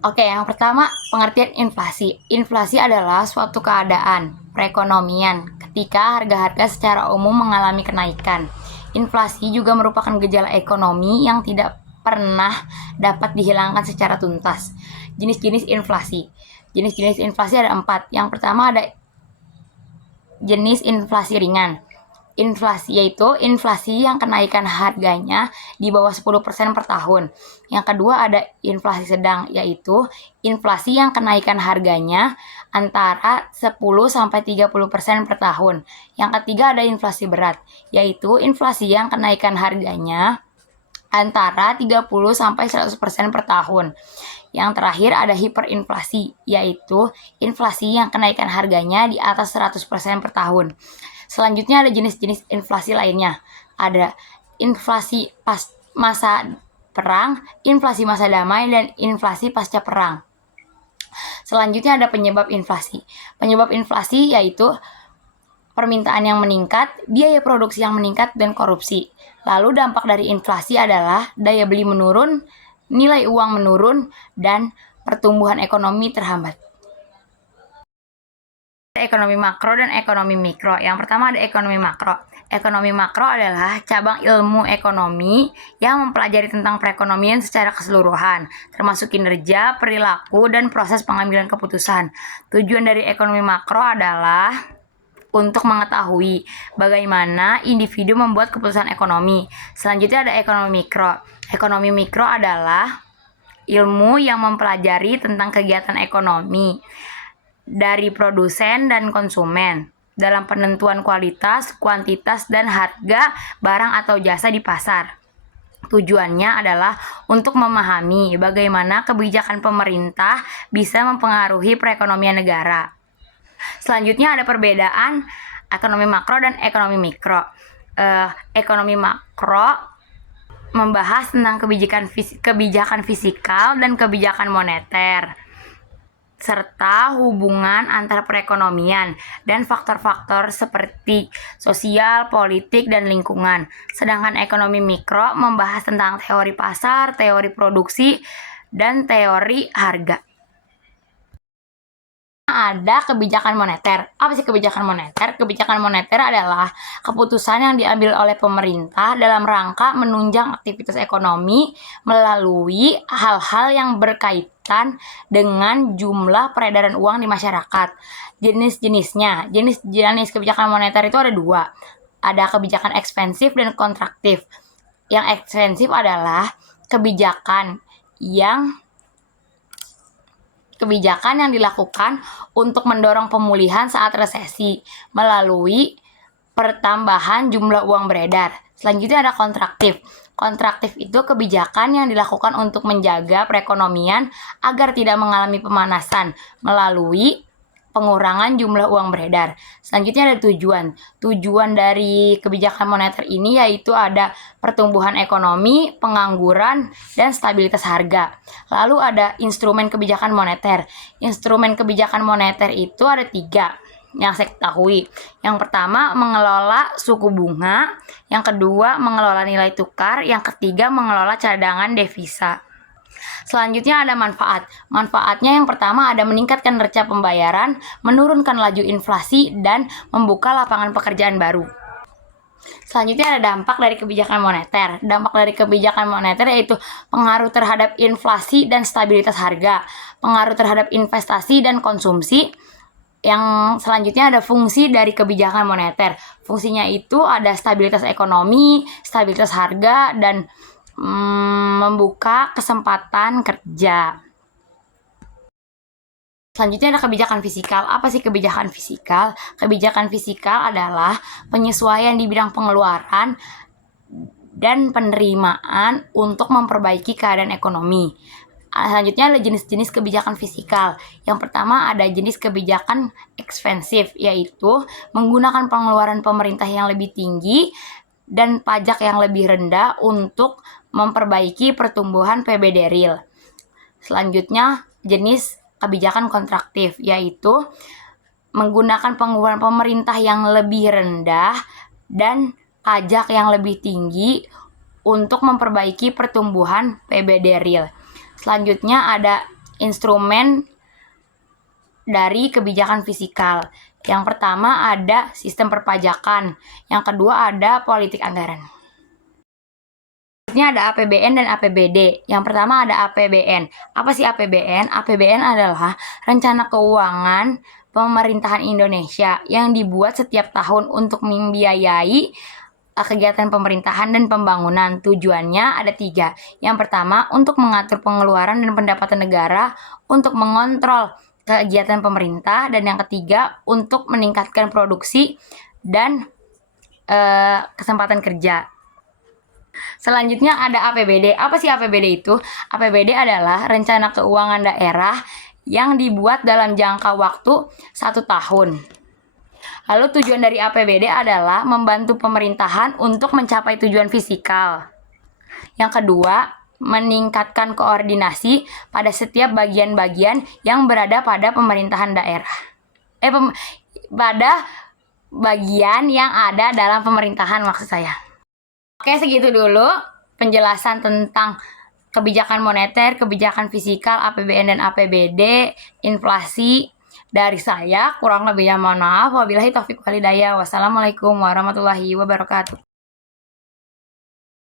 Oke, yang pertama pengertian inflasi. Inflasi adalah suatu keadaan perekonomian ketika harga-harga secara umum mengalami kenaikan. Inflasi juga merupakan gejala ekonomi yang tidak pernah dapat dihilangkan secara tuntas. Jenis-jenis inflasi. Jenis-jenis inflasi ada 4. Yang pertama ada jenis inflasi ringan. Inflasi yaitu inflasi yang kenaikan harganya di bawah 10% per tahun. Yang kedua ada inflasi sedang, yaitu inflasi yang kenaikan harganya antara 10-30% per tahun. Yang ketiga ada inflasi berat, yaitu inflasi yang kenaikan harganya antara 30-100% per tahun. Yang terakhir ada hiperinflasi, yaitu inflasi yang kenaikan harganya di atas 100% per tahun. Selanjutnya ada jenis-jenis inflasi lainnya. Ada inflasi pas masa perang, inflasi masa damai, dan inflasi pasca perang. Selanjutnya ada penyebab inflasi. Penyebab inflasi yaitu permintaan yang meningkat, biaya produksi yang meningkat, dan korupsi. Lalu dampak dari inflasi adalah daya beli menurun, nilai uang menurun, dan pertumbuhan ekonomi terhambat. Ekonomi makro dan ekonomi mikro. Yang pertama ada ekonomi makro. Ekonomi makro adalah cabang ilmu ekonomi yang mempelajari tentang perekonomian secara keseluruhan, termasuk kinerja, perilaku, dan proses pengambilan keputusan. Tujuan dari ekonomi makro adalah untuk mengetahui bagaimana individu membuat keputusan ekonomi. Selanjutnya ada ekonomi mikro. Ekonomi mikro adalah ilmu yang mempelajari tentang kegiatan ekonomi dari produsen dan konsumen dalam penentuan kualitas, kuantitas, dan harga barang atau jasa di pasar. Tujuannya adalah untuk memahami bagaimana kebijakan pemerintah bisa mempengaruhi perekonomian negara. Selanjutnya ada perbedaan ekonomi makro dan ekonomi mikro. Ekonomi makro membahas tentang kebijakan fiskal dan kebijakan moneter, serta hubungan antar perekonomian dan faktor-faktor seperti sosial, politik, dan lingkungan. Sedangkan ekonomi mikro membahas tentang teori pasar, teori produksi, dan teori harga. Ada kebijakan moneter. Apa sih kebijakan moneter? Kebijakan moneter adalah keputusan yang diambil oleh pemerintah dalam rangka menunjang aktivitas ekonomi melalui hal-hal yang berkaitan dengan jumlah peredaran uang di masyarakat. Jenis-jenisnya, jenis kebijakan moneter itu ada 2. Ada kebijakan ekspansif dan kontraktif. Yang ekspansif adalah kebijakan yang dilakukan untuk mendorong pemulihan saat resesi melalui pertambahan jumlah uang beredar. Selanjutnya ada kontraktif. Kontraktif itu kebijakan yang dilakukan untuk menjaga perekonomian agar tidak mengalami pemanasan melalui pengurangan jumlah uang beredar. Selanjutnya ada tujuan. Tujuan dari kebijakan moneter ini yaitu ada pertumbuhan ekonomi, pengangguran, dan stabilitas harga. Lalu ada instrumen kebijakan moneter. Instrumen kebijakan moneter itu ada 3 yang saya ketahui. Yang pertama mengelola suku bunga, yang kedua mengelola nilai tukar, yang ketiga mengelola cadangan devisa. Selanjutnya ada manfaat. Manfaatnya yang pertama ada meningkatkan neraca pembayaran, menurunkan laju inflasi, dan membuka lapangan pekerjaan baru. Selanjutnya ada dampak dari kebijakan moneter. Dampak dari kebijakan moneter yaitu pengaruh terhadap inflasi dan stabilitas harga, pengaruh terhadap investasi dan konsumsi. Yang selanjutnya ada fungsi dari kebijakan moneter. Fungsinya itu ada stabilitas ekonomi, stabilitas harga, dan membuka kesempatan kerja. Selanjutnya ada kebijakan fiskal. Apa sih kebijakan fiskal? Kebijakan fiskal adalah penyesuaian di bidang pengeluaran dan penerimaan untuk memperbaiki keadaan ekonomi. Selanjutnya ada jenis-jenis kebijakan fiskal. Yang pertama ada jenis kebijakan ekspansif, yaitu menggunakan pengeluaran pemerintah yang lebih tinggi dan pajak yang lebih rendah untuk memperbaiki pertumbuhan PBD real. Selanjutnya jenis kebijakan kontraktif, yaitu menggunakan pengeluaran pemerintah yang lebih rendah dan pajak yang lebih tinggi untuk memperbaiki pertumbuhan PBD real. Selanjutnya ada instrumen dari kebijakan fiskal. Yang pertama ada sistem perpajakan, yang kedua ada politik anggaran. Selanjutnya ada APBN dan APBD. Yang pertama ada APBN. Apa sih APBN? APBN adalah rencana keuangan pemerintahan Indonesia yang dibuat setiap tahun untuk membiayai kegiatan pemerintahan dan pembangunan. Tujuannya ada 3. Yang pertama, untuk mengatur pengeluaran dan pendapatan negara, untuk mengontrol kegiatan pemerintah, dan yang ketiga, untuk meningkatkan produksi dan kesempatan kerja. Selanjutnya ada APBD. Apa sih APBD itu? APBD adalah rencana keuangan daerah yang dibuat dalam jangka waktu 1 tahun. Lalu tujuan dari APBD adalah membantu pemerintahan untuk mencapai tujuan fiskal. Yang kedua, meningkatkan koordinasi pada setiap bagian-bagian yang berada pada pemerintahan daerah. Pada bagian yang ada dalam pemerintahan maksud saya. Oke, segitu dulu penjelasan tentang kebijakan moneter, kebijakan fiskal, APBN dan APBD, inflasi. Dari saya, kurang lebihnya mohon maaf. Wabillahi taufiq wal hidayah. Wassalamualaikum warahmatullahi wabarakatuh.